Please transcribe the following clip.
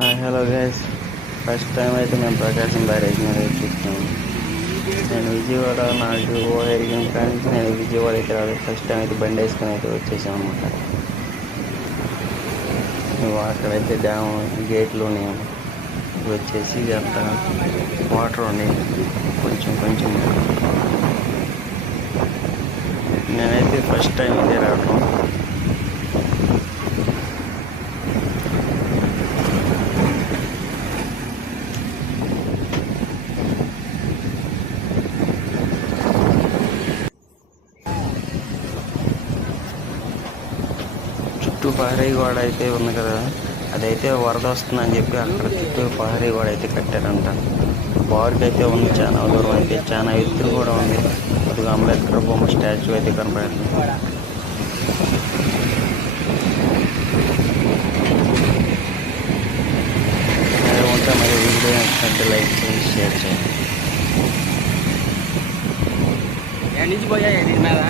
Hello guys, first time అయితే మేము ప్రకాశం barrage మీద చూస్తున్నాము. నేను విజయవాడ నాకు ఎరిగిన కానీ నేను విజయవాడ అయితే రాలేదు. ఫస్ట్ టైం అయితే బండి వేసుకొని అయితే వచ్చేసాం అనమాట. అక్కడైతే డ్యామ్ గేట్లోనే వచ్చేసి అంతా వాటర్ ఉన్నాయి కొంచెం కొంచెం. నేనైతే ఫస్ట్ టైం ఇదే రావడం. చుట్టూ ప్రహరీ గోడ అయితే ఉంది కదా, అదైతే వరద వస్తుందని చెప్పి అక్కడ చుట్టూ ప్రహరీ గోడ అయితే కట్టారంట. పార్క్ అయితే ఉంది, చాలా దూరం అయితే చాలా ఎత్తులు కూడా ఉంది. కొద్దిగా అంబేద్కర్ బొమ్మ స్టాచ్యూ అయితే కనపడుతుంది. అదే ఉంటే మరి వీడియో నచ్చినట్టు లైక్ చేయండి, షేర్ చేయండి. ఎక్కడి నుంచి పోయా దీని మీద